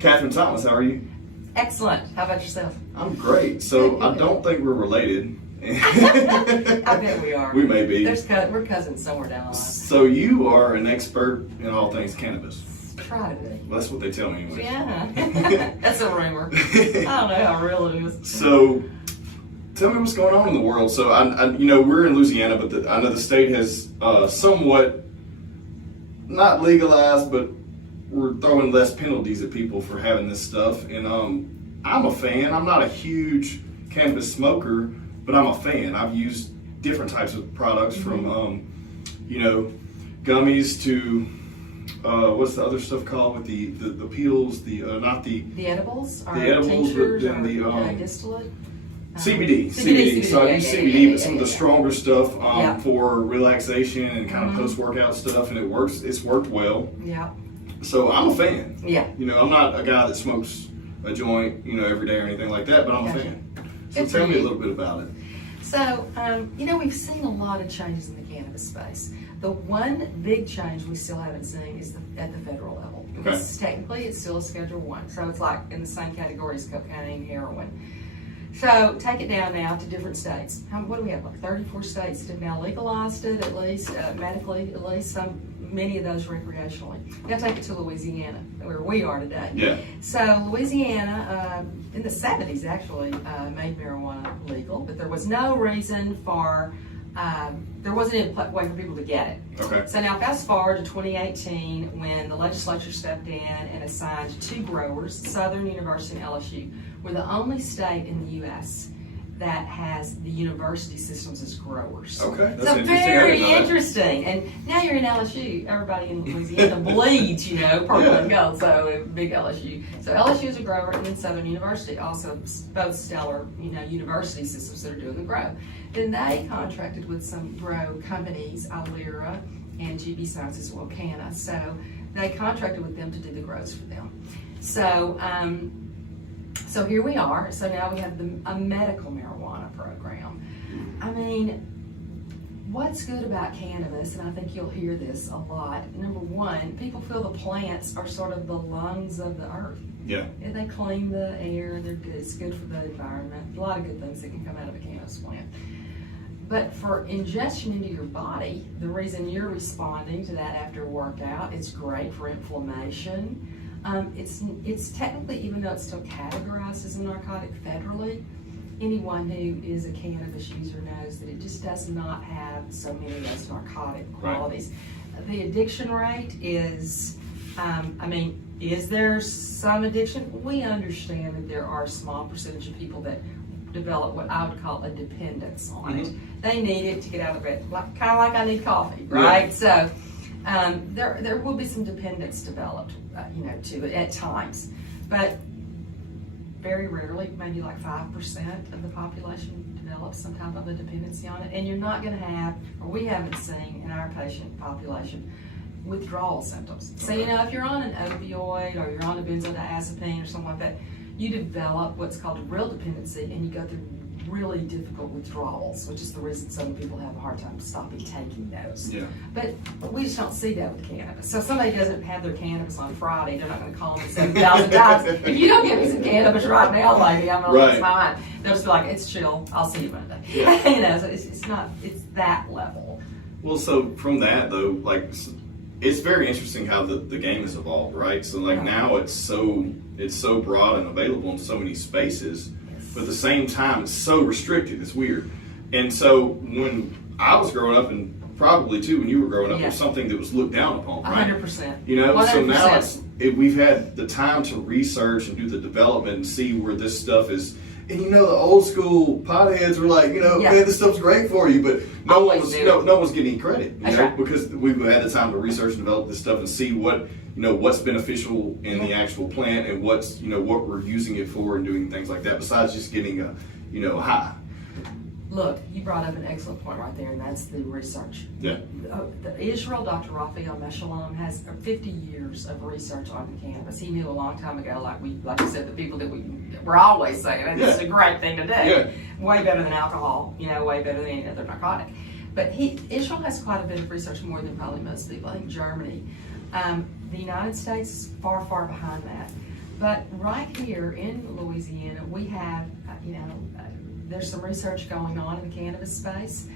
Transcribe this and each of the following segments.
Kathryn Thomas, how are you? Excellent. How about yourself? I'm great. So I don't think we're related. I bet we are. We may be. We're cousins somewhere down the line. So you are an expert in all things cannabis. Try to be. Well, that's what they tell me anyway. Yeah. That's a rumor. I don't know how real it is. So tell me what's going on in the world. So we're in Louisiana, but I know the state has somewhat not legalized, but we're throwing less penalties at people for having this stuff. And I'm a fan. I'm not a huge cannabis smoker, but I'm a fan. I've used different types of products from, gummies to what's the other stuff called with the peels? The edibles, or the edibles, tinctures, but then the distillate. CBD. So I use CBD, but some of the stronger stuff Yeah. for relaxation and kind of post-workout stuff, and it works. It's worked well. Yeah. So I'm a fan. Yeah. I'm not a guy that smokes a joint, every day or anything like that, but I'm a fan. So Good tell for me a you. little bit about it. So, we've seen a lot of changes in the cannabis space. The one big change we still haven't seen is at the federal level. Because technically it's still a Schedule 1. So it's like in the same category as cocaine, heroin. So take it down now to different states. What do we have? Like 34 states that have now legalized it, at least, medically, at least. Many of those recreationally. Now take it to Louisiana, where we are today. Yeah. So Louisiana, in the 70s actually, made marijuana legal, but there was no reason for, there wasn't any way for people to get it. Okay. So now fast forward to 2018 when the legislature stepped in and assigned 2 growers, Southern University and LSU. We're the only state in the U.S. that has the university systems as growers. Okay, that's so interesting. very interesting. And now you're in LSU. Everybody in Louisiana bleeds, purple and gold. So big LSU. So LSU is a grower, and then Southern University also both stellar, university systems that are doing the grow. Then they contracted with some grow companies, Alira and GB Sciences, Wakana. So they contracted with them to do the grows for them. So here we are. So now we have a medical marijuana program. I mean, what's good about cannabis, and I think you'll hear this a lot, number one, people feel the plants are sort of the lungs of the earth. Yeah. And they clean the air, they're good. It's good for the environment. A lot of good things that can come out of a cannabis plant. But for ingestion into your body, the reason you're responding to that after a workout, it's great for inflammation. It's technically, even though it's still categorized as a narcotic federally, anyone who is a cannabis user knows that it just does not have so many of those narcotic qualities. Right. The addiction rate is, is there some addiction? We understand that there are a small percentage of people that develop what I would call a dependence on it. They need it to get out of bed, kind of like I need coffee, right? Yeah. So there will be some dependence developed, to it at times, but very rarely, maybe like 5% of the population develops some type of a dependency on it, and you're not going to have, or we haven't seen in our patient population, withdrawal symptoms. So if you're on an opioid or you're on a benzodiazepine or something like that, you develop what's called a real dependency, and you go through really difficult withdrawals, which is the reason some people have a hard time stopping taking those. Yeah. But we just don't see that with cannabis. So if somebody doesn't have their cannabis on Friday, they're not going to call me 7,000 times. If you don't give me some cannabis right now, lady, I'm going to lose my mind. They'll just be like, it's chill. I'll see you Monday. Yeah. So it's that level. Well, so from that though, it's very interesting how the game has evolved, right? So now it's so broad and available in so many spaces. But at the same time, it's so restricted. It's weird. And so when I was growing up, and probably too when you were growing up, it was something that was looked down upon, right? 100%. 100%. So now we've had the time to research and do the development and see where this stuff is. And the old school potheads were like, man, this stuff's great for you, but no one's getting any credit, because we've had the time to research and develop this stuff and see what's beneficial in the actual plant and what's what we're using it for and doing things like that. Besides just getting a high. Look, you brought up an excellent point right there, and that's the research. Yeah. Israel, Dr. Raphael Mechoulam has 50 years of research on cannabis. He knew a long time ago, like you said, the people that we're always saying, and it's a great thing to do. Yeah. Way better than alcohol, way better than any other narcotic. But Israel has quite a bit of research, more than probably most people. I think Germany. The United States is far, far behind that. But right here in Louisiana, we have, there's some research going on in the cannabis space.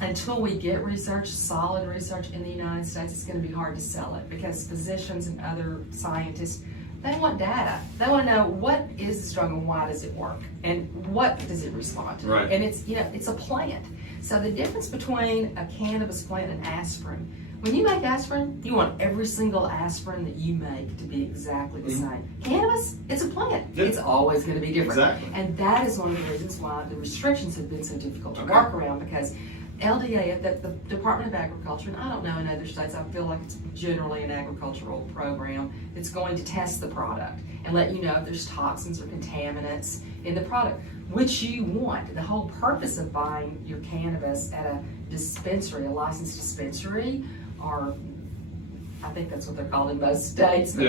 Until we get research, solid research in the United States, it's going to be hard to sell it because physicians and other scientists, they want data. They want to know what is this drug and why does it work and what does it respond to. Right. And it's a plant. So the difference between a cannabis plant and aspirin, when you make aspirin, you want every single aspirin that you make to be exactly the same. Cannabis, it's a plant. Yeah. It's always going to be different. Exactly. And that is one of the reasons why the restrictions have been so difficult to work around, because LDA, the Department of Agriculture, and I don't know in other states, I feel like it's generally an agricultural program that's going to test the product and let you know if there's toxins or contaminants in the product, which you want. The whole purpose of buying your cannabis at a dispensary, a licensed dispensary, or I think that's what they're called in most states, but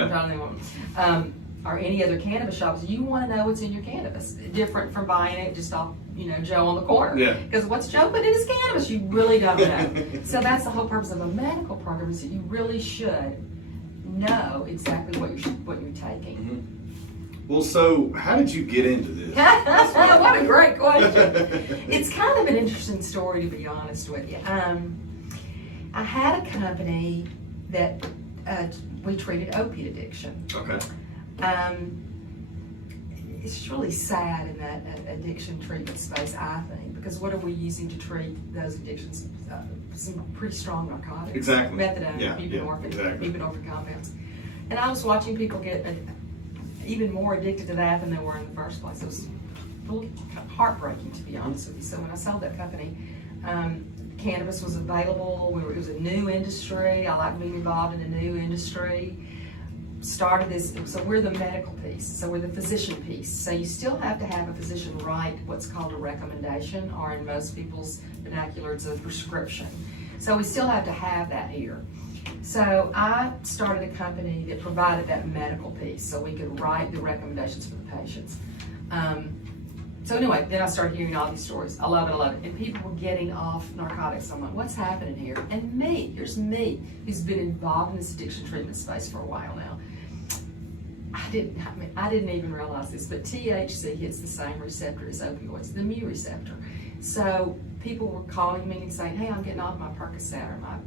or any other cannabis shops, you want to know what's in your cannabis. Different from buying it just off, Joe on the corner. Yeah. Because what's Joe put in his cannabis? You really don't know. So that's the whole purpose of a medical program, is that you really should know exactly what you're taking. Mm-hmm. Well, so how did you get into this? What a great question. It's kind of an interesting story, to be honest with you. I had a company that we treated opiate addiction. Okay. It's really sad in that addiction treatment space, I think, because what are we using to treat those addictions? Some pretty strong narcotics. Exactly. Methadone, buprenorphine compounds. And I was watching people get even more addicted to that than they were in the first place. It was really heartbreaking, to be honest with you. So when I sold that company, cannabis was available. It was a new industry. I like being involved in a new industry. Started this, so we're the medical piece, so we're the physician piece. So you still have to have a physician write what's called a recommendation, or in most people's vernacular, it's a prescription. So we still have to have that here. So I started a company that provided that medical piece, so we could write the recommendations for the patients. So anyway, then I started hearing all these stories. I love it. And people were getting off narcotics. I'm like, what's happening here? And here's me, who's been involved in this addiction treatment space for a while now. I didn't even realize this, but THC hits the same receptor as opioids, the mu receptor. So people were calling me and saying, hey, I'm getting off my Percocet or my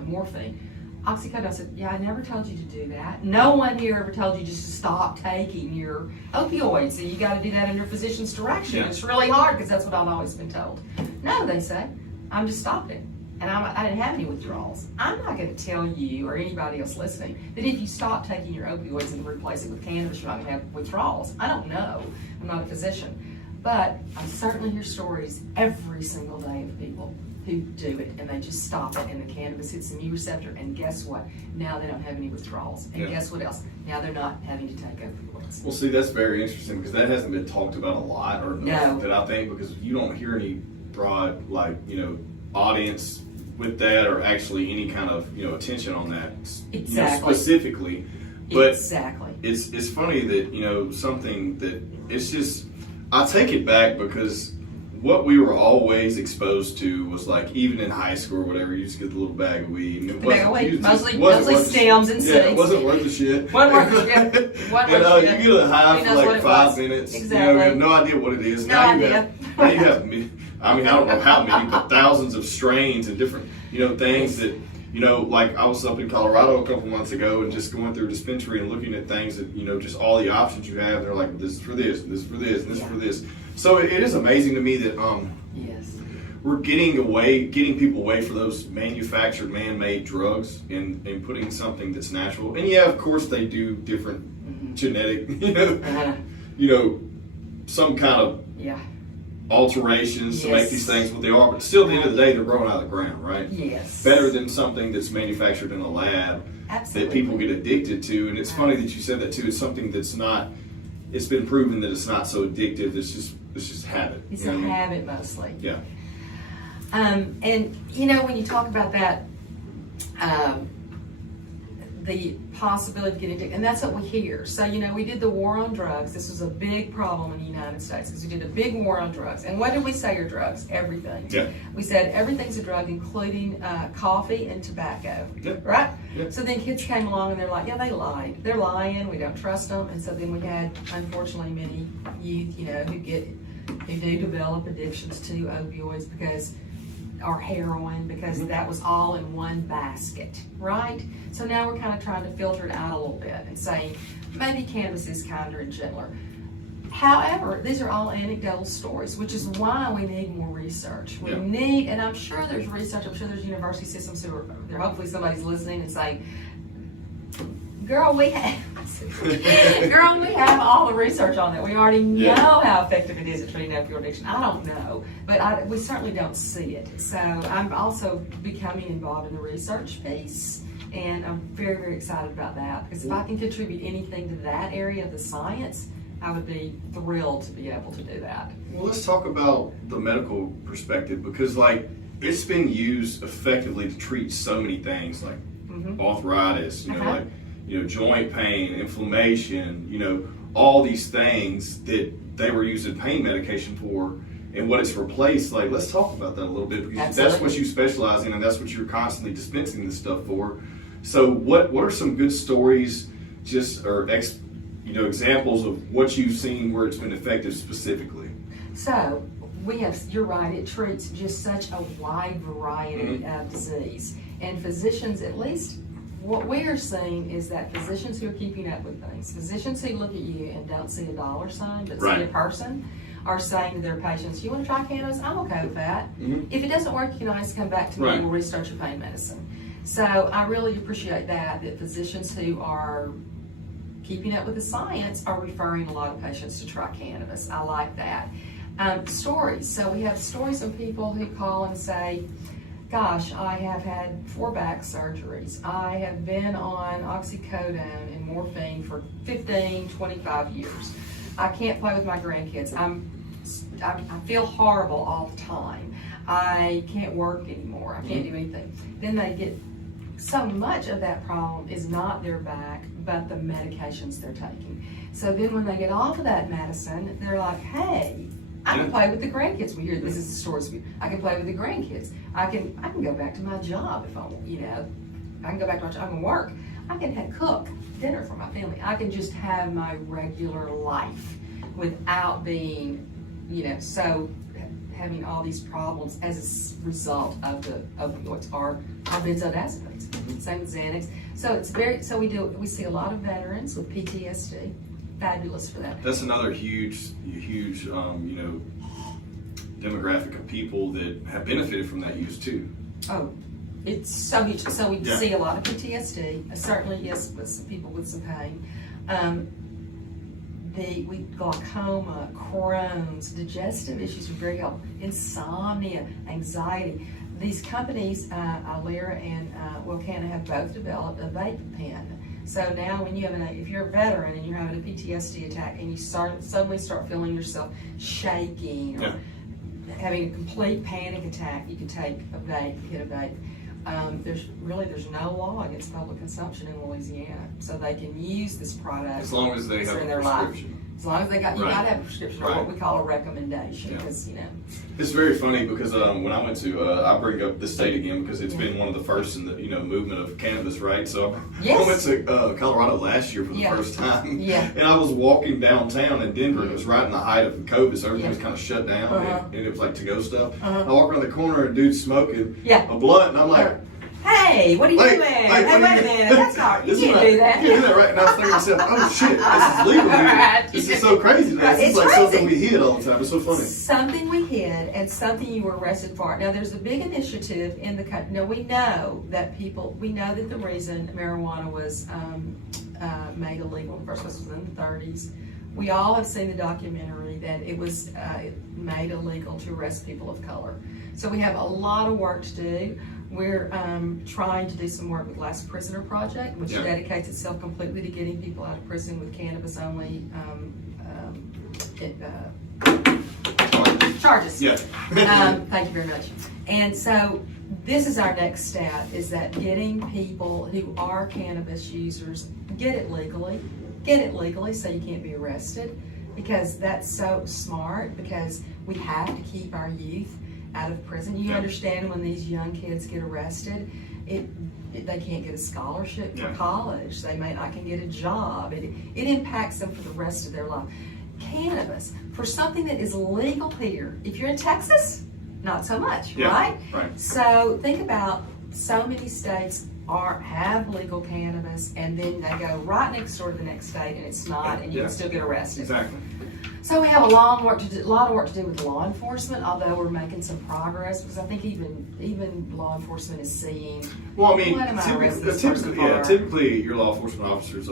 morphine. Oxycodone. I said, yeah, I never told you to do that. No one here ever told you just to stop taking your opioids. So you got to do that in your physician's direction. Yeah. It's really hard because that's what I've always been told. No, they say, I'm just stopping. And I didn't have any withdrawals. I'm not going to tell you or anybody else listening that if you stop taking your opioids and replace it with cannabis, you're not going to have withdrawals. I don't know. I'm not a physician. But I certainly hear stories every single day of people who do it and they just stop it and the cannabis hits the mu receptor, and guess what? Now they don't have any withdrawals. And guess what else? Now they're not having to take opioids. Well, see, that's very interesting because that hasn't been talked about a lot, or that I think, because you don't hear any broad, audience with that, or actually any kind of attention on that specifically. But it's funny that something that it's just, I take it back, because what we were always exposed to was even in high school or whatever, you just get the little bag of weed. And mostly stems and seeds. Yeah, it wasn't worth the shit. Wasn't worth the shit. You get a high for 5 minutes. Exactly. You have no idea what it is. No idea. You have, I don't know how many, but thousands of strains and different, things that, I was up in Colorado a couple months ago and just going through a dispensary and looking at things that, just all the options you have. They're like, this is for this, this is for this, and this is for this. So it is amazing to me that we're getting people away from those manufactured, man-made drugs and putting something that's natural. And of course they do different genetic, some kind of alterations to make these things what they are. But still, at the end of the day, they're growing out of the ground, right? Yes. Better than something that's manufactured in a lab. Absolutely. That people get addicted to. And it's funny that you said that too. It's something that's not. It's been proven that it's not so addictive. It's just habit. It's a habit mostly. Yeah. And when you talk about that, the possibility of getting addicted, and that's what we hear. So, we did the war on drugs. This was a big problem in the United States because we did a big war on drugs. And what did we say are drugs? Everything. Yeah. We said everything's a drug, including coffee and tobacco, yeah. right? Yeah. So then kids came along and they're like, yeah, they lied. They're lying. We don't trust them. And so then we had, unfortunately, many youth, who do develop addictions to opioids or heroin because that was all in one basket, right? So now we're kind of trying to filter it out a little bit and say maybe cannabis is kinder and gentler. However, these are all anecdotal stories, which is why we need more research. We need, and I'm sure there's research, I'm sure there's university systems who are there. Hopefully somebody's listening and saying, girl, we have all the research on that. We already know how effective it is at treating opioid addiction. I don't know, but we certainly don't see it. So I'm also becoming involved in the research piece, and I'm very, very excited about that because if I can contribute anything to that area of the science, I would be thrilled to be able to do that. Well, let's talk about the medical perspective because, it's been used effectively to treat so many things, like arthritis, joint pain, inflammation, all these things that they were using pain medication for, and what it's replaced. Let's talk about that a little bit because that's what you specialize in, and that's what you're constantly dispensing this stuff for. So, what are some good stories, examples of what you've seen where it's been effective specifically? So, you're right, it treats just such a wide variety of disease. And physicians, at least what we are seeing is that physicians who are keeping up with things, physicians who look at you and don't see a dollar sign, but see a person, are saying to their patients, you want to try cannabis? I'm okay with that. If it doesn't work, you can always come back to me and we'll restart your pain medicine. So I really appreciate that physicians who are keeping up with the science are referring a lot of patients to try cannabis. I like that. Stories. So we have stories of people who call and say, gosh, I have had 4 back surgeries. I have been on oxycodone and morphine for 15, 25 years. I can't play with my grandkids. I feel horrible all the time. I can't work anymore. I can't do anything. Then they get, so much of that problem is not their back, but the medications they're taking. So then when they get off of that medicine, they're like, hey, I can play with the grandkids. We hear this is the stories. I can play with the grandkids. I can go back to my job if I want. I can go back to my job and work. I can cook dinner for my family. I can just have my regular life without being, so having all these problems as a result of the opioids or benzodiazepines. Same with Xanax. So we see a lot of veterans with PTSD. Fabulous for that. That's another huge demographic of people that have benefited from that use too. Oh, it's so huge. So we see a lot of PTSD. Certainly, yes, with some people with some pain. Glaucoma, Crohn's, digestive issues are very helpful. Insomnia, anxiety. These companies, Alira and Wilcanna, have both developed a vape pen. So now when you have if you're a veteran and you're having a PTSD attack and you suddenly start feeling yourself shaking or having a complete panic attack, you can take a vape, hit a vape. There's no law against public consumption in Louisiana, so they can use this product as long as they have a prescription. As long as you got to have a prescription, or what we call a recommendation, because It's very funny because when I went to, I bring up the state again because it's been one of the first in the movement of cannabis, right? So I went to Colorado last year for the first time, and I was walking downtown in Denver, and it was right in the height of COVID, so everything was kind of shut down, and it was like to-go stuff. I walk around the corner, and a dude's smoking a blunt, and I'm like, hey, what are you doing? Hey, wait a minute, that's not, you can't do that. You can't do that, right? And I was thinking to myself, oh shit, this is legal here. This is so crazy. This is like something we hid all the time. It's so funny. Something we hid and something you were arrested for. Now, there's a big initiative in the country. Now, we know that the reason marijuana was made illegal in the first place was in the 30s. We all have seen the documentary that it was made illegal to arrest people of color. So we have a lot of work to do. We're trying to do some work with Last Prisoner Project, which dedicates itself completely to getting people out of prison with cannabis only charges. Yeah. Thank you very much. And so this is our next step, is that getting people who are cannabis users, get it legally so you can't be arrested, because that's so smart, because we have to keep our youth out of prison. You understand when these young kids get arrested, they can't get a scholarship for college. They may not can get a job. It impacts them for the rest of their life. Cannabis, for something that is legal here, if you're in Texas, not so much, right? Right. So think about, so many states have legal cannabis, and then they go right next door to the next state and it's not, and you can still get arrested. Exactly. So we have a lot of work to do with law enforcement, although we're making some progress, because I think even law enforcement is seeing. Well, I mean, what am I arresting this person for? typically your law enforcement officers,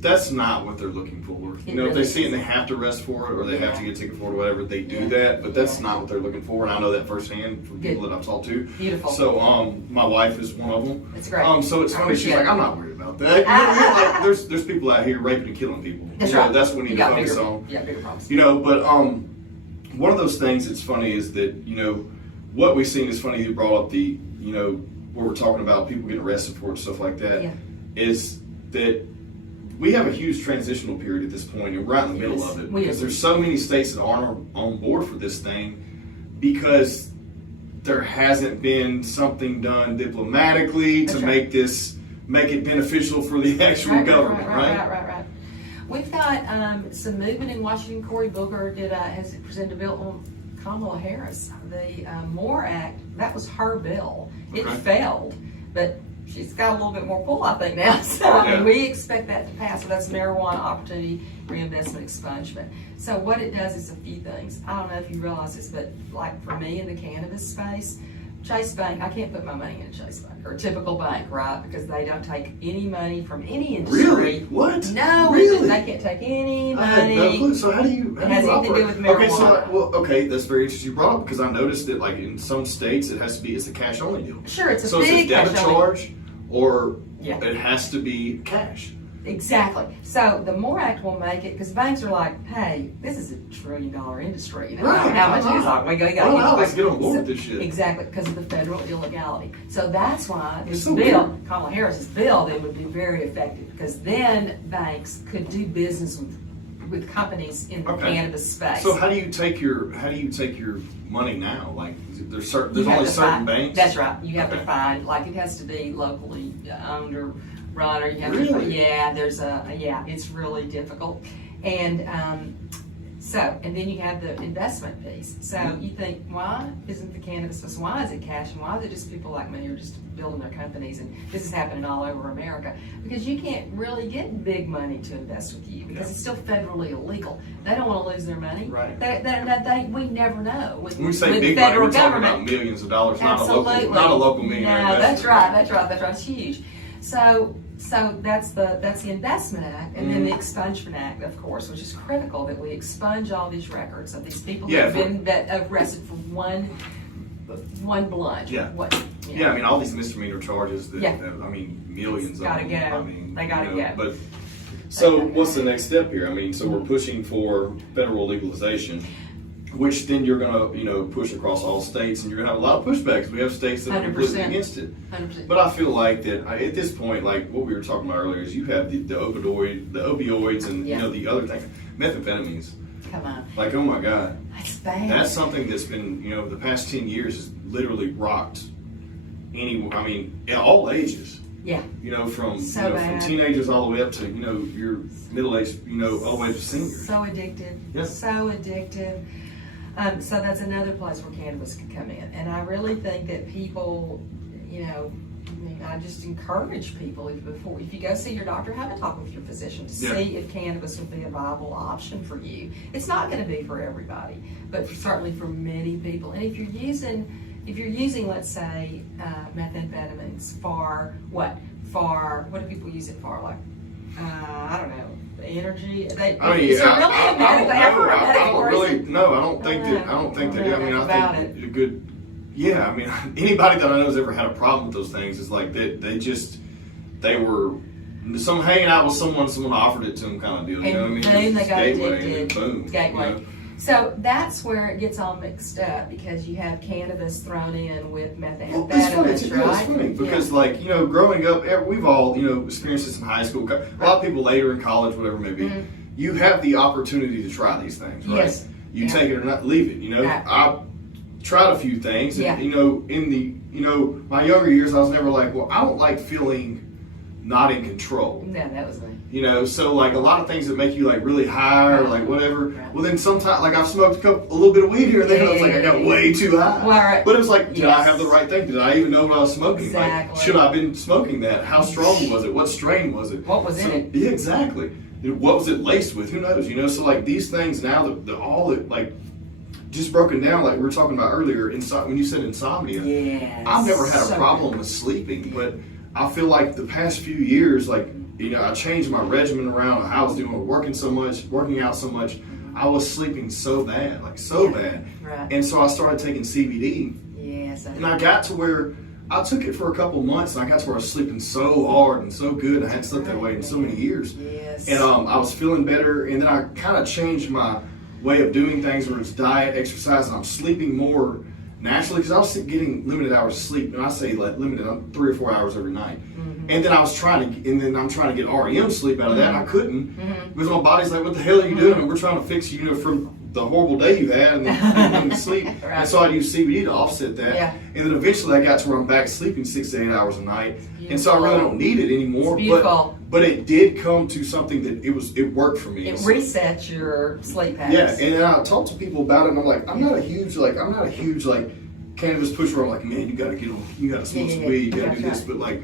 that's not what they're looking for. You know, if they see it and they have to arrest for it, or they have to get a ticket for it, or whatever, they do that. But that's not what they're looking for, and I know that firsthand from people that I've talked to. Beautiful. So, my wife is one of them. It's great. So it's funny. She's like, I'm not worried about that. Like, there's people out here raping and killing people. That's right. That's what we need to focus on. Yeah, bigger problems. You know, but one of those things that's funny is that, you know, what we've seen is funny. You brought up the, you know, where we're talking about people getting arrested for it and stuff like that. Is that we have a huge transitional period at this point, and we're right in the middle of it, because there's so many states that aren't on board for this thing, because there hasn't been something done diplomatically to make it beneficial for the actual government, right? We've got some movement in Washington. Cory Booker has presented a bill on Kamala Harris, the MORE Act. That was her bill. It failed, but she's got a little bit more pull, I think, now. So I mean, we expect that to pass. So that's marijuana opportunity reinvestment expungement. So what it does is a few things. I don't know if you realize this, but like for me in the cannabis space, Chase Bank, I can't put my money in a Chase Bank or a typical bank, right? Because they don't take any money from any industry. Really? What? No, really? They can't take any money. I had no clue. So how do you? It has anything to do with marijuana. Okay, that's very interesting you brought up, because I noticed that like in some states it's a cash only deal. Sure, it's a so big it's a debit charge, or it has to be cash. Exactly. So the MORE Act will make it, because banks are like, hey, this is $1 trillion industry. You know how much it is? Like, let's get on board with this shit. Exactly, because of the federal illegality. So that's why this bill, Kamala Harris's bill, that would be very effective, because then banks could do business with companies in the cannabis space. So how do you take your money now? Like there's only certain banks. That's right. You have to find, like, it has to be locally owned or run, or you have to. It's really difficult, and and then you have the investment piece. So you think, why isn't the cannabis? Why is it cash, and why is it just people like me who are just building their companies? And this is happening all over America, because you can't really get big money to invest with you, because it's still federally illegal. They don't want to lose their money. Right. We never know. When we say big money, we're talking about millions of dollars, not a local millionaire. No, that's right. It's huge. So that's the Investment Act, and then the Expungement Act, of course, which is critical, that we expunge all these records of these people who have been arrested for one blunt. Yeah, I mean, all these misdemeanor charges that I mean, millions of them. I mean, they gotta go. But so what's the next step here? I mean, so we're pushing for federal legalization, which then you're going to, push across all states, and you're going to have a lot of pushbacks. We have states that are completely against it. 100%. But I feel like that at this point, like what we were talking about earlier, is you have the opioids, and the other thing, methamphetamines. Come on. Like, oh my God. That's bad. That's something that's been, the past 10 years has literally rocked all ages. Yeah. From teenagers all the way up to, your middle-aged, all the way to seniors. So addictive. Yeah. So addictive. So that's another place where cannabis can come in. And I really think that people, I just encourage people, if you go see your doctor, have a talk with your physician to see if cannabis would be a viable option for you. It's not going to be for everybody, but certainly for many people. And if you're using, let's say, methamphetamines for what do people use it for? Like, I don't know. Energy. I don't think that. I mean, I think a good. Yeah, I mean, anybody that I know has ever had a problem with those things is like they were hanging out with someone offered it to them kind of deal. And then they got addicted. Boom. Gateway. So that's where it gets all mixed up because you have cannabis thrown in with methamphetamine, it's funny because, like, you know, growing up, we've all, you know, experienced this in high school. A lot of people later in college, whatever it may be, you have the opportunity to try these things, right? Yes. You take it or not, leave it. You know, I tried a few things, and, you know, my younger years, I was never like, well, I don't like feeling not in control. No, that was me. You know, so like a lot of things that make you like really high or like whatever. Right. Well, then sometimes, like I've smoked a little bit of weed here and there, and I was like, I got way too high. Well, right. But it was like, did I have the right thing? Did I even know what I was smoking? Exactly. Like, should I have been smoking that? How strong was it? What strain was it? What was in it? Yeah, exactly. What was it laced with? Who knows? You know, so like these things now, all that like just broken down, like we were talking about earlier, when you said insomnia. Yes. I've never had a problem with sleeping, but I feel like the past few years, like, you know, I changed my regimen around. I was working out so much. I was sleeping so bad, like so bad. Right. And so I started taking CBD. Yes. And I got to where I took it for a couple months, and I got to where I was sleeping so hard and so good. I hadn't slept that way in so many years. Yes. And I was feeling better. And then I kind of changed my way of doing things, where it's diet, exercise, and I'm sleeping more naturally, because I was getting limited hours of sleep, and I say like limited, 3 or 4 hours every night. And then I'm trying to get REM sleep out of that, and I couldn't, because my body's like, what the hell are you doing? And we're trying to fix you, you know, from the horrible day you had and then to sleep. Right. And so I use CBD to offset that. Yeah. And then eventually I got to where I'm back sleeping 6 to 8 hours a night. And so I really don't need it anymore. It's beautiful. But it did come to something that it worked for me. It resets your sleep habits. Yeah, and I talk to people about it, and I'm like, I'm not a huge cannabis pusher. I'm like, man, you gotta smoke some weed, you gotta do this. But like,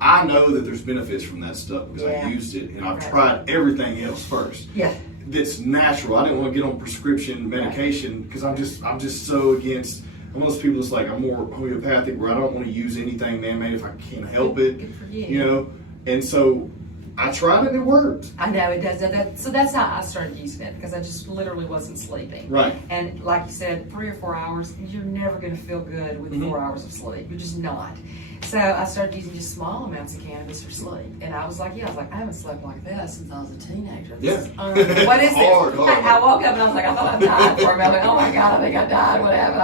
I know that there's benefits from that stuff because I used it, and I've tried everything else first. Yeah. That's natural. I didn't want to get on prescription medication because I'm just so against. I'm one of those people that's like, I'm more homeopathic, where I don't want to use anything man-made if I can't help it. Good for you. You know, and so I tried it and it worked. I know it does. So that's how I started using it, because I just literally wasn't sleeping. Right. And like you said, 3 or 4 hours, you're never going to feel good with 4 hours of sleep. You're just not. So I started using just small amounts of cannabis for sleep. And I was like, I haven't slept like this since I was a teenager. What is this? Hard. I woke up and I was like, I thought I died for a minute. Oh my God, I think I died. What happened?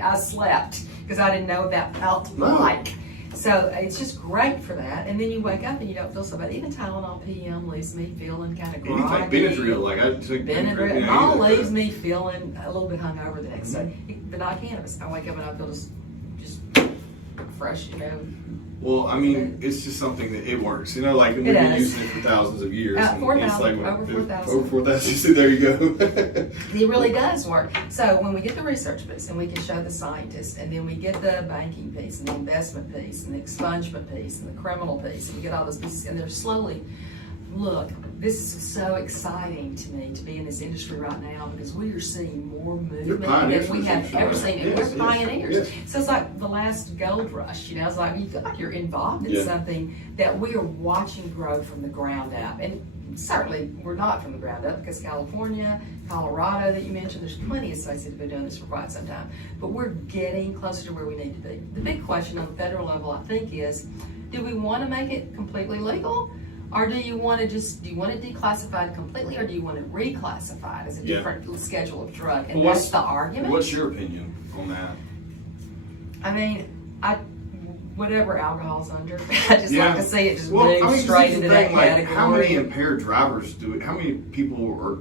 I slept, because I didn't know what that felt like. So it's just great for that. And then you wake up and you don't feel so bad. Even Tylenol PM leaves me feeling kind of groggy. Benadryl, like I took Benadryl. All leaves me feeling a little bit hungover the next day. But not cannabis. I wake up and I feel just fresh, you know. Well, I mean, it's just something that it works. You know, like we've been using it for thousands of years. 4,000, over 4,000. Over 4,000. See, there you go. It really does work. So when we get the research piece and we can show the scientists, and then we get the banking piece and the investment piece and the expungement piece and the criminal piece, and we get all those pieces, and they're slowly, look, this is so exciting to me to be in this industry right now, because we are seeing more movement than we have ever seen. And we're pioneers. Yes. So it's like the last gold rush, you know, it's like you feel like you're involved in something that we are watching grow from the ground up. And certainly we're not from the ground up, because California, Colorado that you mentioned, there's plenty of states that have been doing this for quite some time. But we're getting closer to where we need to be. The big question on the federal level, I think, is, do we want to make it completely legal? Or do you want it declassified completely, or do you want it reclassified as a different schedule of drug? And that's the argument. What's your opinion on that? I mean, whatever alcohol's under, I just like to see it just move straight into that category. How many impaired drivers do it? How many people are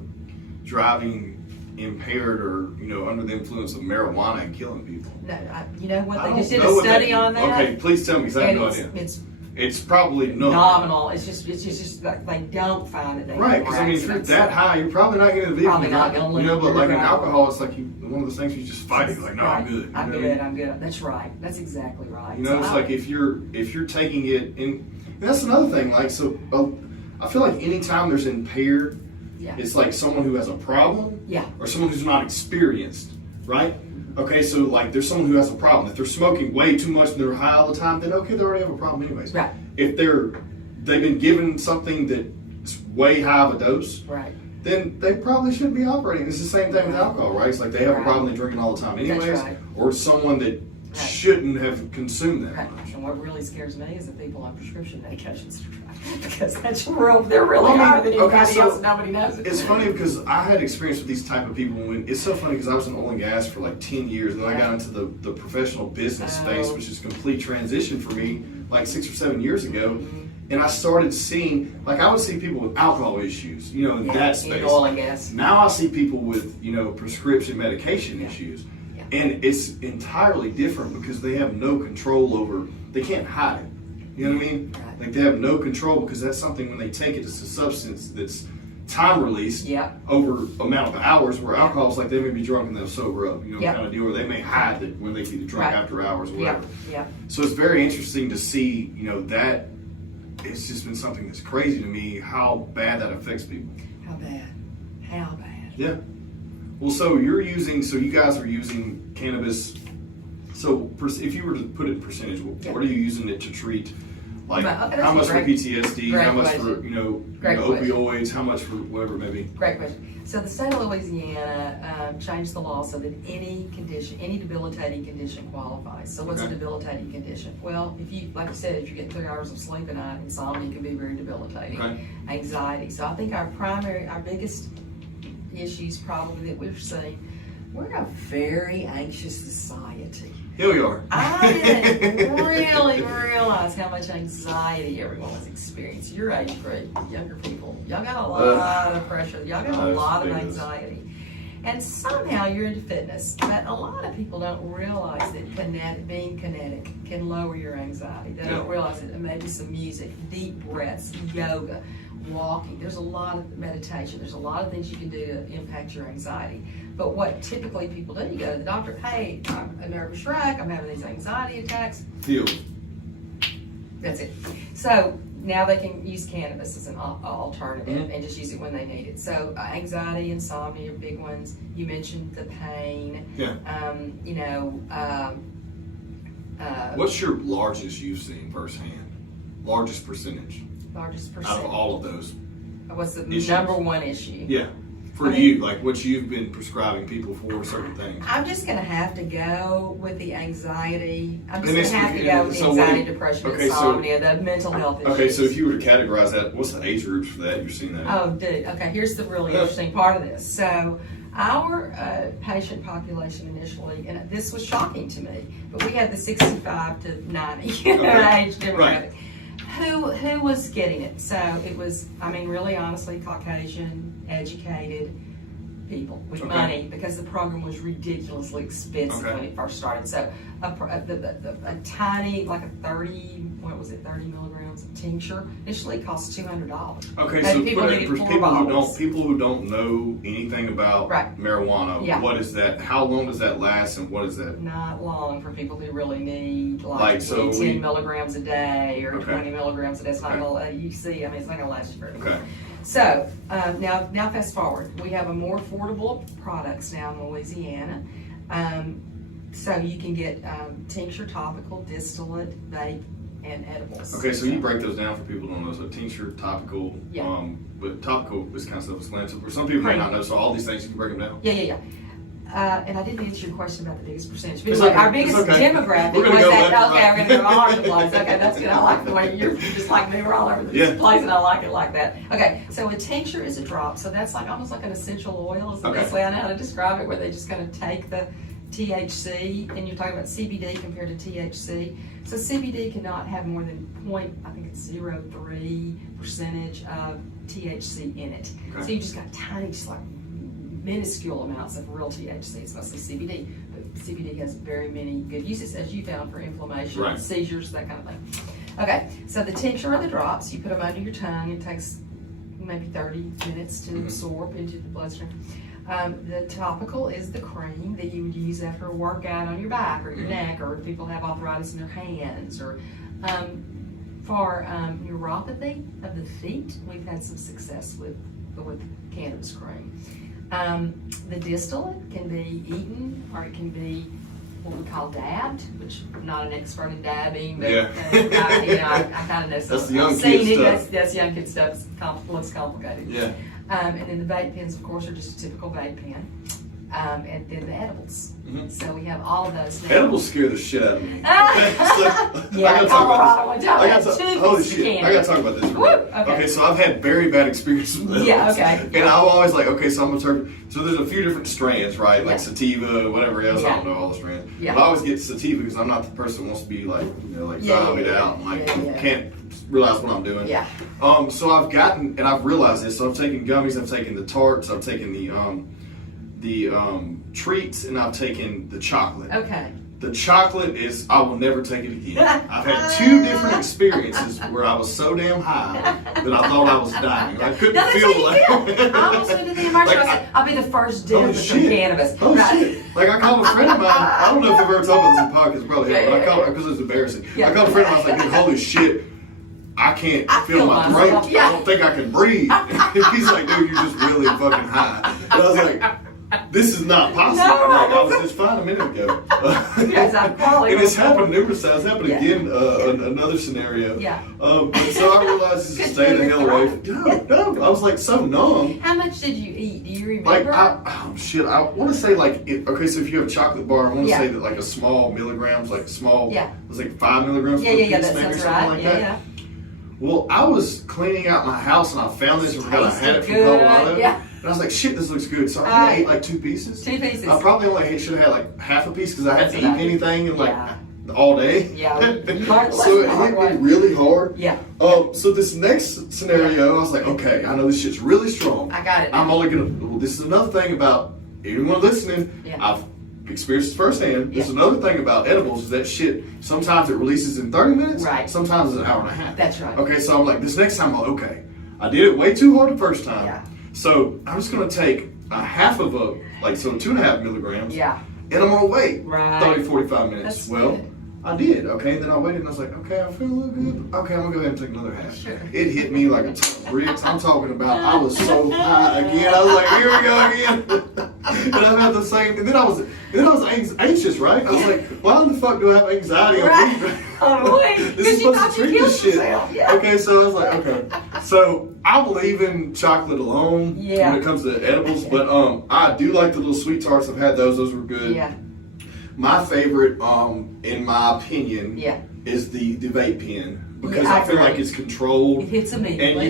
driving impaired or, you know, under the influence of marijuana and killing people? No, you know what? They just did a study on that. Okay, please tell me, because I have no idea. It's probably nominal. It's just like they don't find it. Right, because I mean, if you're that high, you're probably not going to be. Probably not going to live. You know, but like an alcohol, it's like one of those things you just fight it. Like, no, I'm good. I'm good. That's right. That's exactly right. You know, it's like if you're taking it, and that's another thing. Like, so I feel like anytime there's impaired, it's like someone who has a problem, or someone who's not experienced, right? Okay, so like there's someone who has a problem. If they're smoking way too much and they're high all the time, then okay, they already have a problem anyways. Right. If they've been given something that's way high of a dose, then they probably shouldn't be operating. It's the same thing with alcohol, right? It's like they have a problem, they're drinking all the time anyways. Or someone that shouldn't have consumed that right. much. And what really scares me is the people on prescription medications to try, because they're really higher than anybody else, and nobody knows it. It's funny because I had experience with these type of people when it's so funny because I was in oil and gas for like 10 years, and then I got into the professional business space, which is a complete transition for me like 6 or 7 years ago. And I started seeing, like I would see people with alcohol issues, in that space. In oil and gas. Now I see people with, prescription medication issues. Yeah. And it's entirely different because they have no control over, they can't hide it. You know what I mean? Right. Like they have no control because that's something when they take it, it's a substance that's time released over amount of hours, where alcohol is like they may be drunk and they'll sober up, kind of deal, or they may hide it when they get drunk after hours or whatever. So it's very interesting to see, that it's just been something that's crazy to me how bad that affects people. How bad? Yeah. Well, so you guys are using cannabis. So if you were to put it in percentage, what are you using it to treat? Like how much for PTSD, how much for opioids, how much for whatever it may be? Great question. So the state of Louisiana changed the law so that any debilitating condition qualifies. So what's a debilitating condition? Well, if you, like I said, if you get 3 hours of sleep a night, insomnia can be very debilitating. Right. Anxiety. So I think our biggest issues probably that we've seen, we're a very anxious society. Here we are. I didn't really realize how much anxiety everyone was experiencing. Your age group, younger people, y'all got a lot of pressure. Y'all got a lot of anxiety. And somehow you're into fitness, but a lot of people don't realize that being kinetic can lower your anxiety. They don't realize that maybe some music, deep breaths, yoga, walking. There's a lot of meditation. There's a lot of things you can do to impact your anxiety. But what typically people do, you go to the doctor, hey, I'm a nervous wreck, I'm having these anxiety attacks. That's it. So now they can use cannabis as an alternative and just use it when they need it. So anxiety, insomnia are big ones. You mentioned the pain. What's your largest you've seen firsthand? Largest percentage? Out of all of those. What's the issues? Number one issue? Yeah. For you, like what you've been prescribing people for certain things. I'm just going to have to go with the anxiety. I'm just going to have to go with the anxiety, depression, insomnia, the mental health issues. Okay, so if you were to categorize that, what's the age groups for that you're seeing that? Oh, dude. Okay, here's the really interesting part of this. So our patient population initially, and this was shocking to me, but we had the 65 to 90 age demographic. Right. Who was getting it? So it was, really honestly, Caucasian, educated people with money, because the program was ridiculously expensive when it first started. So a tiny, like a 30 milligrams of tincture initially cost $200. Okay, so people who don't know anything about marijuana, what is that? How long does that last, and what is that? Not long for people who really need 10 milligrams a day or 20 milligrams a day. It's not gonna, it's not gonna last you very long. So now fast forward, we have a more affordable products now in Louisiana. So you can get tincture, topical, distillate, vape, and edibles. Okay, so you break those down for people who don't know. So tincture, topical, but topical is kind of self-explanatory. For some people may not know, so all these things you can break them down. Yeah. And I didn't answer your question about the biggest percentage. Our biggest demographic was that. Okay, we're going to go all over the place. Okay, that's good. I like the way you're just like me. We're all over the place, and I like it like that. Okay, so a tincture is a drop. So that's like almost like an essential oil is the best way I know how to describe it, where they just kind of take the THC, and you're talking about CBD compared to THC. So CBD cannot have more than 0.03% of THC in it. So you just got tiny, just like minuscule amounts of real THC. It's mostly CBD, but CBD has very many good uses, as you found, for inflammation, seizures, that kind of thing. Okay, so the tincture or the drops, you put them under your tongue. It takes maybe 30 minutes to absorb into the bloodstream. The topical is the cream that you would use after a workout on your back or your neck, or people have arthritis in their hands, or for neuropathy of the feet, we've had some success with cannabis cream. The distillate can be eaten, or it can be what we call dabbed, which I'm not an expert in dabbing, but I kind of know some. That's the young kid stuff. That's young kid stuff. Looks complicated. Yeah. And then the vape pens, of course, are just a typical vape pen. and then the edibles. So we have all of those now. Edibles scare the shit out of me. Yeah, holy shit, I gotta talk about this. Okay, so I've had very bad experiences with edibles. Yeah, okay. And I'm always like, okay, so I'm gonna turn. So there's a few different strands, right? Like sativa, whatever else. I don't know all the strands. Yeah. But I always get sativa because I'm not the person who wants to be like, zombied out and like can't realize what I'm doing. Yeah. So I've gotten, and I've realized this. So I've taken gummies, I've taken the tarts, I've taken the treats, and I've taken the chocolate. Okay. The chocolate is, I will never take it again. I've had 2 different experiences where I was so damn high that I thought I was dying. I couldn't feel like. I almost went to the emergency. I said, I'll be the first dead with some cannabis. Oh shit! Like I called a friend of mine. I don't know if I've ever talked about this in podcast, probably, but I called because it's embarrassing. I called a friend of mine. I was like, holy shit! I can't feel my throat. I don't think I can breathe. He's like, dude, you're just really fucking high. And I was like, this is not possible. I was just fine a minute ago. And it's happened numerous times. It's happened again, another scenario. But so I realized just stay the hell away from. No, I was like so numb. How much did you eat? Do you remember? I want to say like, okay, so if you have a chocolate bar, I want to say that like a small milligrams, like small, it was like 5 milligrams per piece, that maybe sounds something right. like that. Well, I was cleaning out my house and I found this and forgot I had it from Colorado. And I was like, shit, this looks good. So I ate like 2 pieces. 2 pieces. I probably only should have had like half a piece because I hadn't eaten anything in like all day. So it hit me really hard. So this next scenario, I was like, okay, I know this shit's really strong. I got it. I'm only gonna. This is another thing about anyone listening. I've experienced this firsthand. There's another thing about edibles is that shit. Sometimes it releases in 30 minutes. Sometimes it's an hour and a half. That's right. Okay, so I'm like, this next time, I'm like, okay, I did it way too hard the first time. So I'm just gonna take a half of a, like, so 2.5 milligrams. And I'm gonna wait 30, 45 minutes. That's well, good. I did. Okay, and then I waited and I was like, okay, I feel a little good. Okay, I'm gonna go ahead and take another half. Sure. It hit me like a ton of bricks. I'm talking about, I was so high again. I was like, here we go again. And I had the same, and then I was anxious, right? I was like, why the fuck do I have anxiety on weed? This is supposed to treat this shit. Okay, so I was like, okay. So I'm leaving chocolate alone when it comes to edibles, but I do like the little sweet tarts. I've had those. Those were good. My favorite, in my opinion, is the vape pen because I feel like it's controlled. It hits immediately.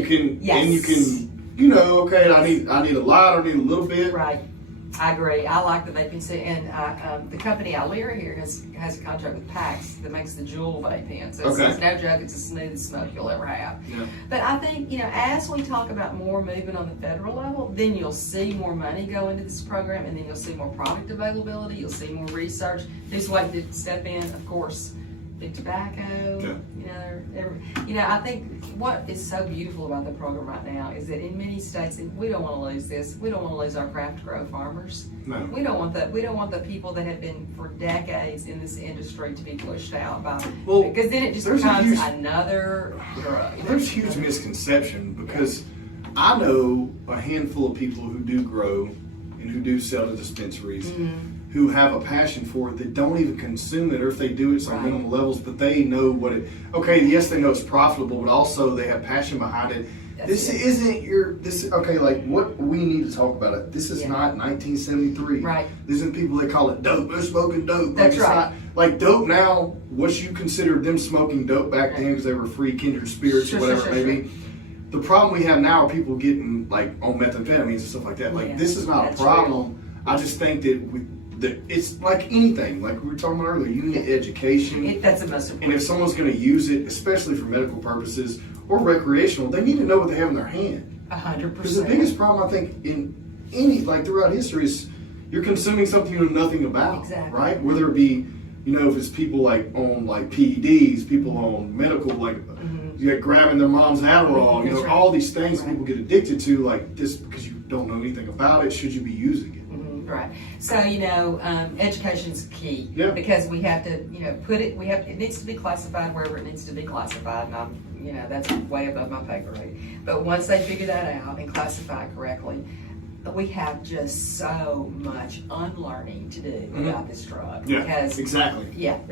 And you can, okay, I need a lot, I need a little bit. Right. I agree. I like the vaping too, and the company Alira here has a contract with PAX that makes the Juul vape pens. It's no joke. It's the smoothest smoke you'll ever have. But I think as we talk about more movement on the federal level, then you'll see more money go into this program, and then you'll see more product availability. You'll see more research. There's a way to step in, of course. Big tobacco, I think what is so beautiful about the program right now is that in many states, and we don't want to lose this. We don't want to lose our craft grow farmers. No. We don't want the people that have been for decades in this industry to be pushed out by. Because then it just becomes another drug. There's huge misconception because I know a handful of people who do grow and who do sell to dispensaries. Who have a passion for it that don't even consume it, or if they do it's on minimal levels, but they know what it. Okay, yes, they know it's profitable, but also they have passion behind it. Okay, like what we need to talk about it. This is not 1973. These are the people that call it dope. They're smoking dope. That's right. Like dope now. What you consider them smoking dope back then because they were free kindred spirits or whatever it may be. The problem we have now are people getting like on methamphetamines and stuff like that. Like this is not a problem. I just think that it's like anything, like we were talking about earlier, you need education. That's the most important. And if someone's going to use it, especially for medical purposes or recreational, they need to know what they have in their hand. 100%. Because the biggest problem, I think, in any, like throughout history is you're consuming something you know nothing about. Right? Whether it be, if it's people like on like PEDs, people on medical, like grabbing their mom's Adderall, all these things people get addicted to, like this because you don't know anything about it, should you be using it? Right. So, education is key because we have to, it needs to be classified wherever it needs to be classified. And that's way above my pay grade. But once they figure that out and classify it correctly, we have just so much unlearning to do about this drug. Because, there's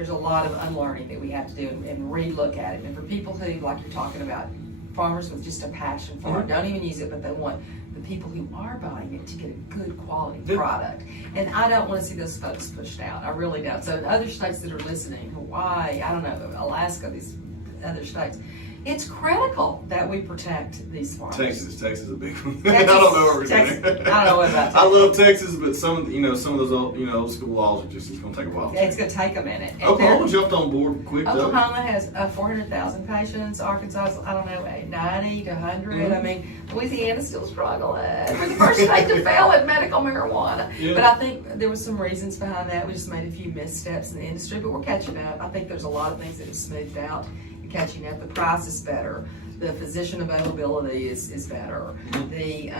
a lot of unlearning that we have to do and relook at it. And for people who, like you're talking about, farmers with just a passion for it don't even use it, but they want the people who are buying it to get a good quality product. And I don't want to see those folks pushed out. I really don't. So in other states that are listening, Hawaii, I don't know, Alaska, these other states, it's critical that we protect these farmers. Texas is a big one. I don't know what we're saying. I don't know what about Texas. I love Texas, but some of those old school laws are just, it's going to take a while. It's going to take a minute. And Oklahoma jumped on board quick. Oklahoma has 400,000 patients. Arkansas, I don't know, 90 to 100. I mean, Louisiana's still struggling. We're the first state to fail at medical marijuana. Yeah. But I think there was some reasons behind that. We just made a few missteps in the industry, but we're catching up. I think there's a lot of things that have smoothed out. Catching up. The price is better. The physician availability is better. The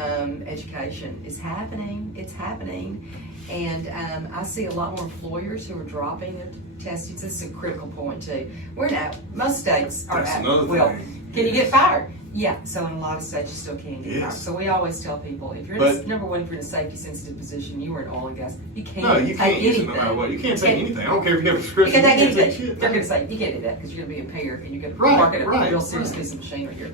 education is happening. It's happening. And I see a lot more employers who are dropping their testings. This is a critical point too. Most states are at will. Can you get fired? Yeah, so in a lot of states you still can get fired. So we always tell people, if you're number one, if you're in a safety sensitive position, you were in oil and gas, you can't take anything. No matter what. You can't take anything. I don't care if you have a prescription. You can't take anything. They're going to say, you can't do that because you're going to be impaired and you're going to market a real serious piece of machinery here.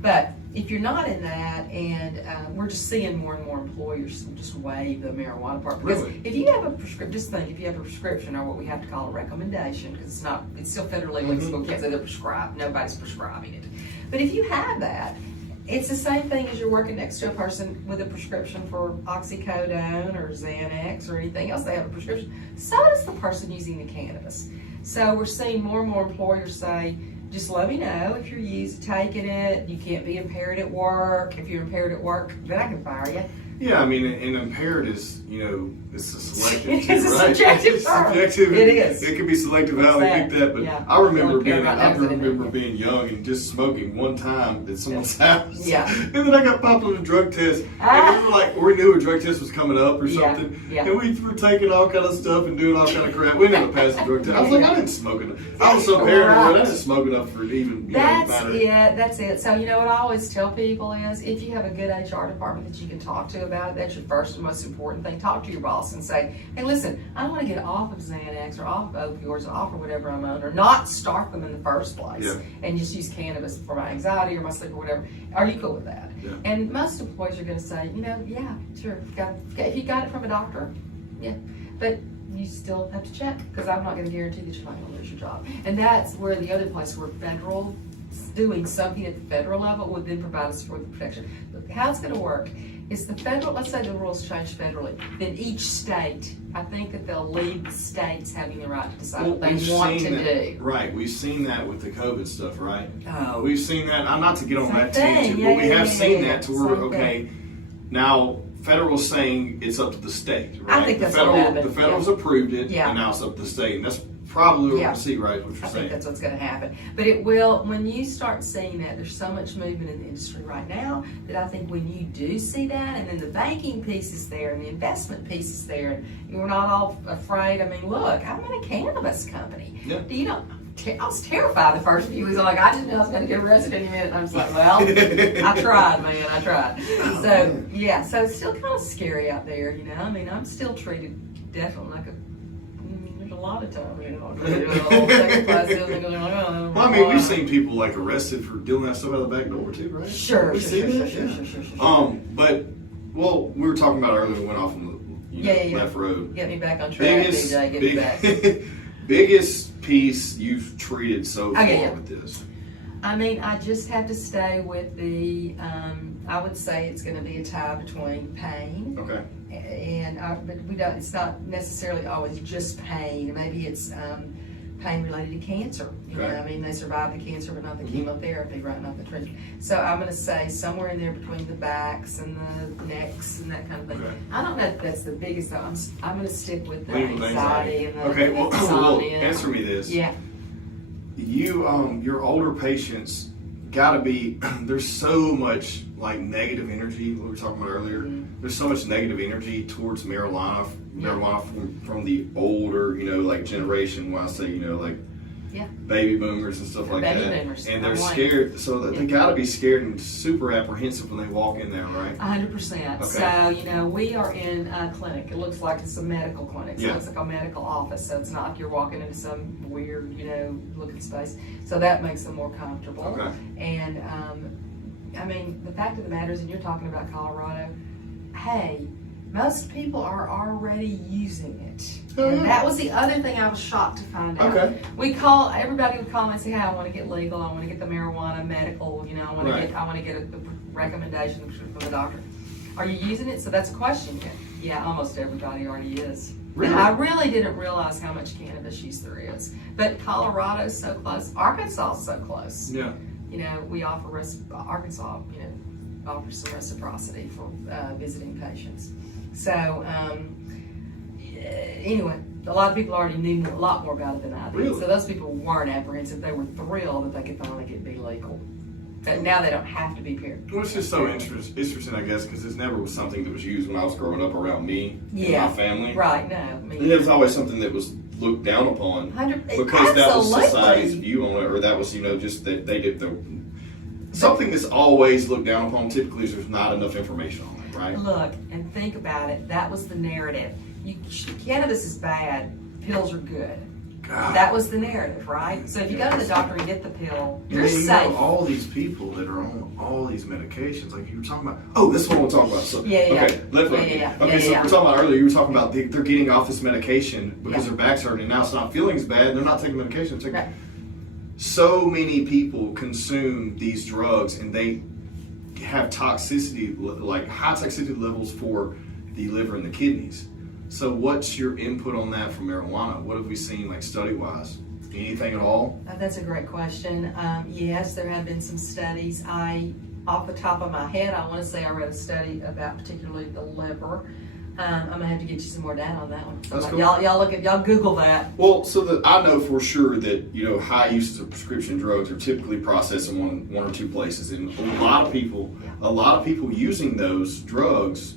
But if you're not in that, and we're just seeing more and more employers just waive the marijuana part. Because if you have a prescription, just think, if you have a prescription or what we have to call a recommendation, because it's still federally legal, we can't say they're prescribed. Nobody's prescribing it. But if you have that, it's the same thing as you're working next to a person with a prescription for oxycodone or Xanax or anything else. They have a prescription. So does the person using the cannabis. So we're seeing more and more employers say, just let me know if you're taking it. You can't be impaired at work. If you're impaired at work, then I can fire you. Yeah, I mean, and impaired is, it's a selective it's too, right? It's subjective. It is. It can be selective how they pick that, but I remember being young and just smoking one time at someone's house. Yeah. And then I got popped on a drug test. And we knew a drug test was coming up or something. Yeah. And we were taking all kind of stuff and doing all kind of crap. We never passed the drug test. I was like, I didn't smoke enough. I was so paranoid. I didn't smoke enough for it even. That's it. So, what I always tell people is, if you have a good HR department that you can talk to about it, that's your first and most important thing. Talk to your boss and say, hey, listen, I want to get off of Xanax or off of opioids or off of whatever I'm on, or not start them in the first place, and just use cannabis for my anxiety or my sleep or whatever. Are you cool with that? Yeah. And most employees are going to say, yeah, sure. If you got it from a doctor, yeah. But you still have to check, because I'm not going to guarantee that you're not going to lose your job. And that's where the other place where federal doing something at the federal level would then provide us for the protection. But how it's going to work is the federal, let's say the rules change federally, then each state, I think that they'll leave the states having the right to decide what they want to do. Right, we've seen that with the COVID stuff, right? Oh. We've seen that, not to get on that tangent, but we have seen that to where, now federal's saying it's up to the state, right? I think that's what happened. The federal's approved it, and now it's up to the state, and that's probably what we'll see, right? What you're saying. I think that's what's going to happen. But it will, when you start seeing that, there's so much movement in the industry right now that I think when you do see that, and then the banking piece is there, and the investment piece is there, and you're not all afraid. I mean, look, I'm in a cannabis company. Yeah. I was terrified the first few weeks. I'm like, I didn't know I was going to get arrested any minute. And I was like, well, I tried, man. I tried. So, so it's still kind of scary out there, I mean, I'm still treated definitely like a lot of time, Well, I mean, we've seen people arrested for doing that stuff out the back door too, right? Sure. But we were talking about earlier. We went off on the left road. Get me back on track, DJ. Get me back. Biggest piece you've treated so far with this? I mean, I just have to stay with the. I would say it's going to be a tie between pain. Okay. But we don't. It's not necessarily always just pain. Maybe it's pain related to cancer. I mean, they survive the cancer, but not the chemotherapy, right? Not the treatment. So I'm going to say somewhere in there between the backs and the necks and that kind of thing. Okay. I don't know if that's the biggest. I'm going to stick with the anxiety and the insomnia. Answer me this. Yeah. Your older patients gotta be. There's so much negative energy. What we were talking about earlier. Mm-hmm. There's so much negative energy towards marijuana from the older, generation. When I say, baby boomers and stuff like that. Boomers. And they're scared, so they gotta be scared and super apprehensive when they walk in there, right? 100%. Okay. So, we are in a clinic. It looks like it's a medical clinic. So it looks like a medical office. So it's not like you're walking into some weird, looking space. So that makes them more comfortable. Okay. And I mean, the fact of the matter is, and you're talking about Colorado, hey, most people are already using it. Oh, And yeah. that was the other thing I was shocked to find out. Okay. Everybody would call and say, hey, I want to get legal, I want to get the marijuana medical, I want to get a recommendation from the doctor. Are you using it? So that's a question. Yeah, almost everybody already is. Really? And I really didn't realize how much cannabis use there is. But Colorado's so close. Arkansas is so close. Yeah. We offer Arkansas, offers some reciprocity for visiting patients. So anyway, a lot of people already knew a lot more about it than I did. Really? So those people weren't apprehensive. They were thrilled that they could finally be legal. But now they don't have to be paired. Well, it's just so interesting, I guess, because it never was something that was used when I was growing up around me and my family. Right, no. And it was always something that was looked down upon. Because that was society's view on it, or that was, just that they did something that's always looked down upon typically is there's not enough information on it, right? Look, and think about it. That was the narrative. Cannabis is bad, pills are good. God. That was the narrative, right? So if you go to the doctor and get the pill, you're safe. safe. All these people that are on all these medications, like you were talking about. Oh, this is what we're talking about. So, Yeah. Okay, we're talking about earlier. You were talking about they're getting off this medication because their back's hurting, and now it's not feeling as bad. And they're not taking medication. Right. So many people consume these drugs, and they have toxicity, like high toxicity levels for the liver and the kidneys. So what's your input on that from marijuana? What have we seen, like study-wise? Anything at all? That's a great question. Yes, there have been some studies. Off the top of my head, I want to say I read a study about particularly the liver. I'm gonna have to get you some more data on that one. That's cool. Y'all Google that. Well, so that I know for sure that high uses of prescription drugs are typically processed in one or two places, and a lot of people using those drugs,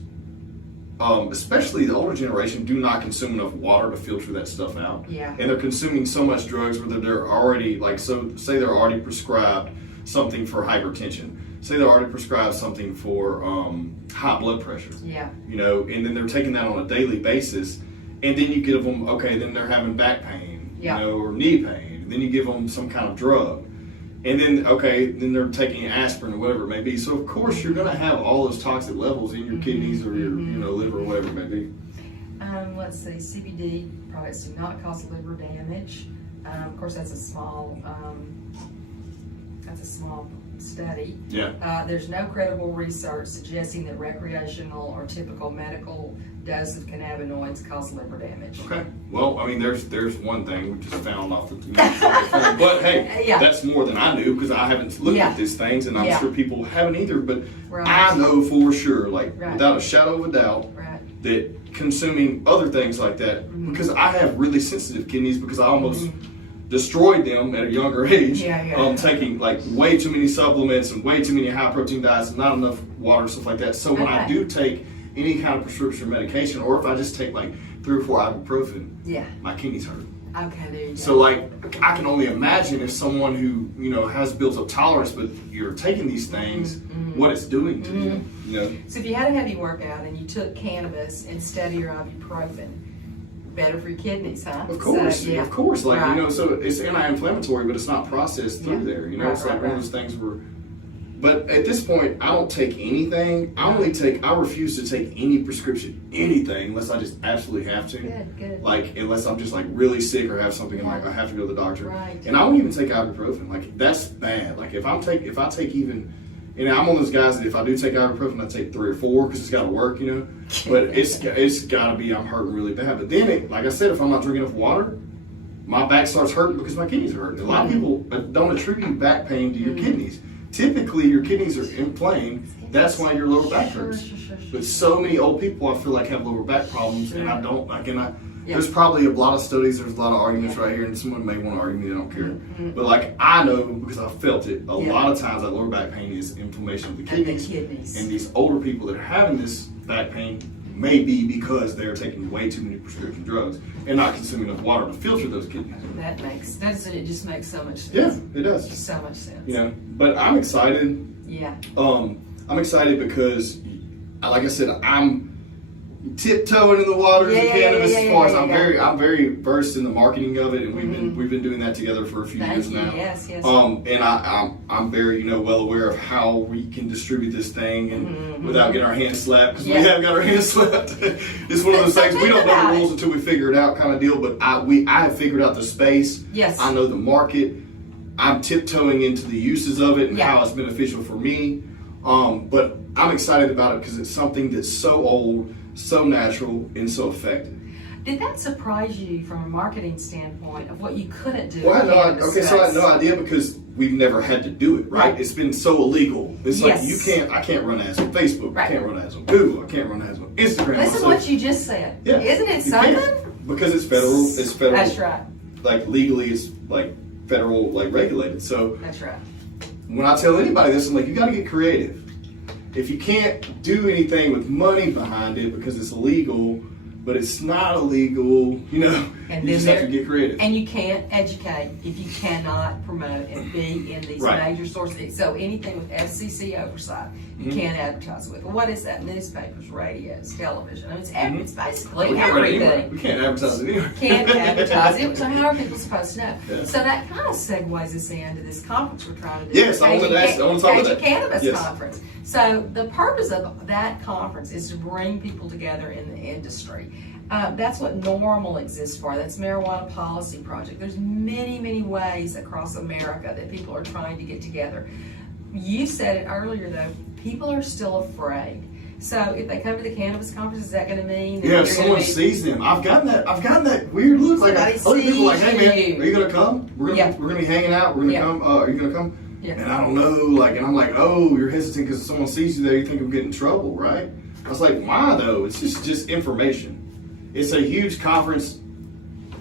especially the older generation, do not consume enough water to filter that stuff out. Yeah. And they're consuming so much drugs whether they're already say they're already prescribed something for hypertension. Say they're already prescribed something for high blood pressure. Yeah. And then they're taking that on a daily basis, and then you give them, then they're having back pain, or knee pain, and then you give them some kind of drug, and then then they're taking aspirin or whatever it may be. So of course you're going to have all those toxic levels in your kidneys or your liver or whatever it may be. Let's see, CBD products do not cause liver damage. Of course, that's a small study. Yeah. There's no credible research suggesting that recreational or typical medical dose of cannabinoids cause liver damage. Okay. Well, I mean, there's one thing we just found off the but hey, that's more than I knew because I haven't looked at these things, and I'm sure people haven't either. But I know for sure, without a shadow of a doubt, that consuming other things like that, because I have really sensitive kidneys because I almost destroyed them at a younger age, taking way too many supplements and way too many high protein diets and not enough water and stuff like that. So when I do take any kind of prescription medication, or if I just take 3 or 4 ibuprofen, my kidneys hurt. Okay, there you go. So I can only imagine if someone who has built up tolerance, but you're taking these things, what it's doing to you. So if you had a heavy workout and you took cannabis instead of your ibuprofen, better for your kidneys, huh? Of course, so, of course. So it's anti-inflammatory, but it's not processed through there. It's one of those things where. But at this point, I don't take anything. I refuse to take any prescription, anything, unless I just absolutely have to. Good. Unless I'm just really sick or have something and I have to go to the doctor. Right. And I won't even take ibuprofen. That's bad. If I take even. I'm one of those guys that if I do take ibuprofen, I take 3 or 4 because it's got to work, But it's got to be I'm hurting really bad. But then, like I said, if I'm not drinking enough water, my back starts hurting because my kidneys are hurting. A lot of people don't attribute back pain to your kidneys. Typically, your kidneys are inflamed. That's why your lower back hurts. But so many old people, I feel have lower back problems, and I don't. There's probably a lot of studies. There's a lot of arguments right here, and someone may want to argue me. I don't care. But I know because I felt it. A lot of times, that lower back pain is inflammation of the kidneys. And these older people that are having this back pain may be because they're taking way too many prescription drugs and not consuming enough water to filter those kidneys. It just makes so much sense. Yeah, it does. So much sense. But I'm excited. Yeah. I'm excited because, like I said, I'm tiptoeing in the waters of cannabis as far as I'm yeah. very versed in the marketing of it, and we've been doing that together for a few years now. Yes. And I'm very well aware of how we can distribute this thing and without getting our hands slapped, because we have got our hands slapped. It's one of those things we don't know the rules until we figure it out, kind of deal. But I have figured out the space. Yes. I know the market. I'm tiptoeing into the uses of it and how it's beneficial for me. But I'm excited about it because it's something that's so old, so natural, and so effective. Did that surprise you from a marketing standpoint of what you couldn't do? Well, I had no idea because we've never had to do it, right? It's been so illegal. It's like I can't run ads on Facebook, I can't run ads on Google, I can't run ads on Instagram. Listen to what you just said. Yeah, isn't it something? Because it's federal. It's federal. That's right. Like legally, it's like federal, like regulated. So that's right. When I tell anybody this, I'm like, you got to get creative. If you can't do anything with money behind it because it's illegal, but it's not illegal, and you just have to get creative. And you can't educate if you cannot promote and be in these major sources. So anything with FCC oversight, you can't advertise with. Well, what is that? Newspapers, radios, television. I mean, it's basically everything. We can't advertise it anyway. Can't advertise it. So how are people supposed to know? Yeah. So that kind of segues us into this conference we're trying to do. Yes, I want to talk about that. Cannabis Conference. So the purpose of that conference is to bring people together in the industry. That's what NORML exists for. That's Marijuana Policy Project. There's many ways across America that people are trying to get together. You said it earlier, though. People are still afraid. So if they come to the cannabis conference, is that going to mean that if someone sees them? I've gotten that weird look. Like other people like, hey man, are you going to come? We're gonna be hanging out. We're gonna come. Are you going to come? Yeah. And I don't know, and I'm like, oh, you're hesitant because someone sees you there, you think I'm getting in trouble, right? I was like, why though? It's just information. It's a huge conference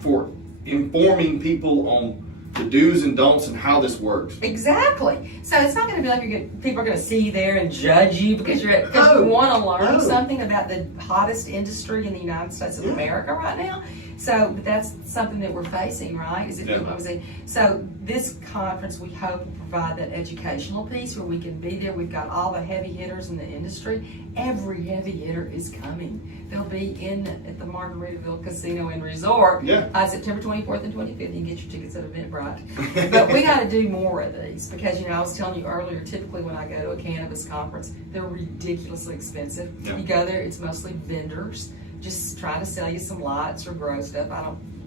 for informing people on the do's and don'ts and how this works. Exactly. So it's not going to be like people are going to see you there and judge you because you want to learn something about the hottest industry in the United States of America right now. So that's something that we're facing, right? So this conference, we hope, will provide that educational piece where we can be there. We've got all the heavy hitters in the industry. Every heavy hitter is coming. They'll be at the Margaritaville Casino and Resort September 24th and 25th. You can get your tickets at Eventbrite. But we got to do more of these because, I was telling you earlier, typically when I go to a cannabis conference, they're ridiculously expensive. You go there, it's mostly vendors. Just try to sell you some lights or grow stuff.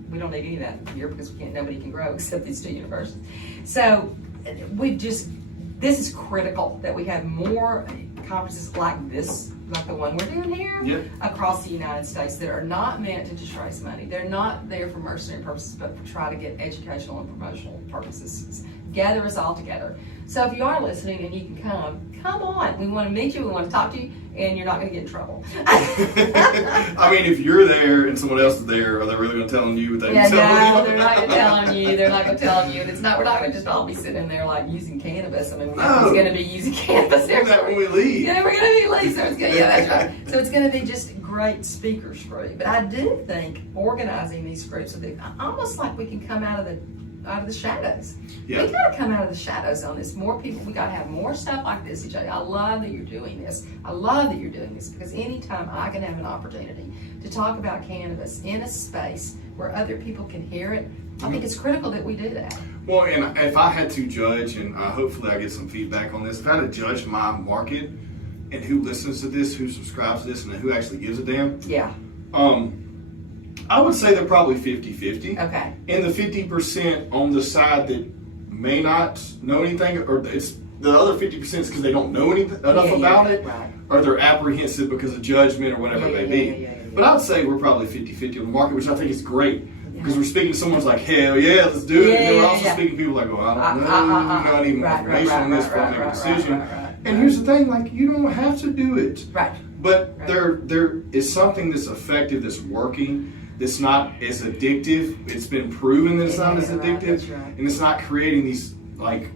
We don't need any of that here because nobody can grow except these two universities. So this is critical that we have more conferences like this, like the one we're doing here, across the United States that are not meant to just raise money. They're not there for mercenary purposes, but to try to get educational and promotional purposes. Gather us all together. So if you are listening and you can come on. We want to meet you, we want to talk to you, and you're not going to get in trouble. I mean, if you're there and someone else is there, are they really going to tell you what they tell you? No, they're not going to tell you. They're not going to tell you. And we're not going to just all be sitting there like using cannabis. I mean, we're going to be using cannabis there. That when we leave. Yeah, we're going to be leave. So it's going that's right. So it's going to be just great speakers for you. But I do think organizing these groups will be almost like we can come out of the shadows. We got to come out of the shadows on this. More people, we got to have more stuff like this. I love that you're doing this. I love that you're doing this because anytime I can have an opportunity to talk about cannabis in a space where other people can hear it, I think it's critical that we do that. Well, and if I had to judge, and hopefully I get some feedback on this, if I had to judge my market and who listens to this, who subscribes to this, and who actually gives a damn, I would say they're probably 50-50. Okay. And the 50% on the side that may not know anything, or it's the other 50% is because they don't know enough about it, or they're apprehensive because of judgment or whatever it may be. But I'd say we're probably 50-50 on the market, which I think is great. Because we're speaking to someone who's like, hell yeah, let's do it. And we're also speaking to people like, well, I don't know, I need more information on this before I make a decision. And here's the thing, like, you don't have to do it. Right. But there is something that's effective, that's working, that's not as addictive. It's been proven that it's not as addictive. And it's not creating these, like,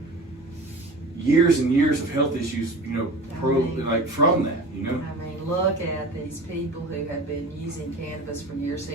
years and years of health issues, from that, I mean, look at these people who have been using cannabis for years.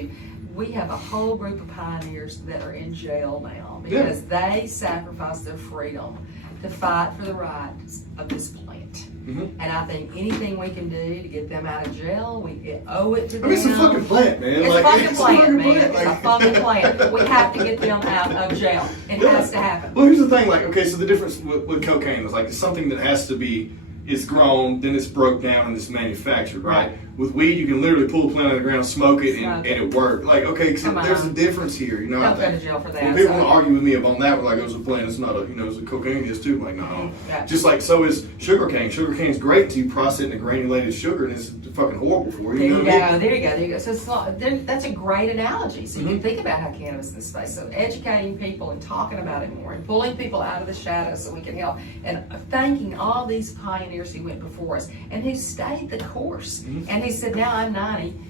We have a whole group of pioneers that are in jail now because they sacrificed their freedom to fight for the rights of this plant. And I think anything we can do to get them out of jail, we owe it to them. I mean, it's a fucking plant, man. It's a fucking plant, man. It's Like, a fucking plant. We have to get them out of jail. It has to happen. Well, here's the thing, like, okay, so the difference with cocaine is like it's something that has to be, it's grown, then it's broke down and it's manufactured, right? With weed, you can literally pull a plant out of the ground, smoke it, and it works. Like, okay, so there's a difference here, you know. Don't go to jail for that. When people want to argue with me on that, like, it was a plant, it's not a, you know, it's a cocaine is too. Like, no. Just like, so is sugarcane. Sugarcane's great until you process it into granulated sugar, and it's fucking horrible for you. There you go. So it's not, that's a great analogy. So you can think about how cannabis in this space. So educating people and talking about it more and pulling people out of the shadows so we can help. And thanking all these pioneers who went before us and who stayed the course. And he said, now I'm 90.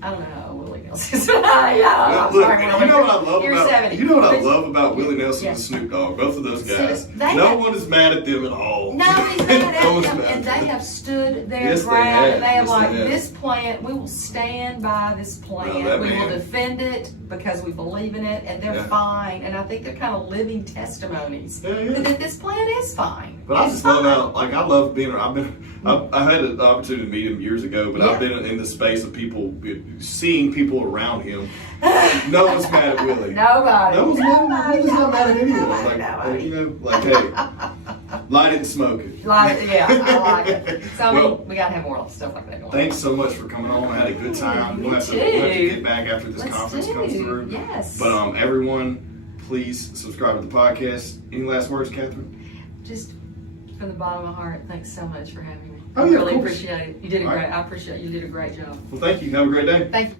I don't know how Willie Nelson is. Look, you know what I love about Willie Nelson and Snoop Dogg, both of those guys. No one is mad at them at all. Nobody's mad at them, and they have stood their ground, and they have this plant, we will stand by this plant, we will defend it because we believe in it, and they're fine, and I think they're kind of living testimonies that this plant is fine. But I just love how, like, I love being, I've had an opportunity to meet him years ago, but I've been in the space of people, seeing people around him. No one's mad at Willie. Nobody. No one's mad at Willie's not mad at anyone. Like, you know, like, hey, light it and smoke it. I like it. So we gotta have more stuff like that going on. Thanks so much for coming on. I had a good time. We'll have to get back after this conference comes through. Yes. But everyone, please subscribe to the podcast. Any last words, Kathryn? Just from the bottom of my heart, thanks so much for having me. I really appreciate it. You did a great. I appreciate you did a great job. Well, thank you. Have a great day. Thank you.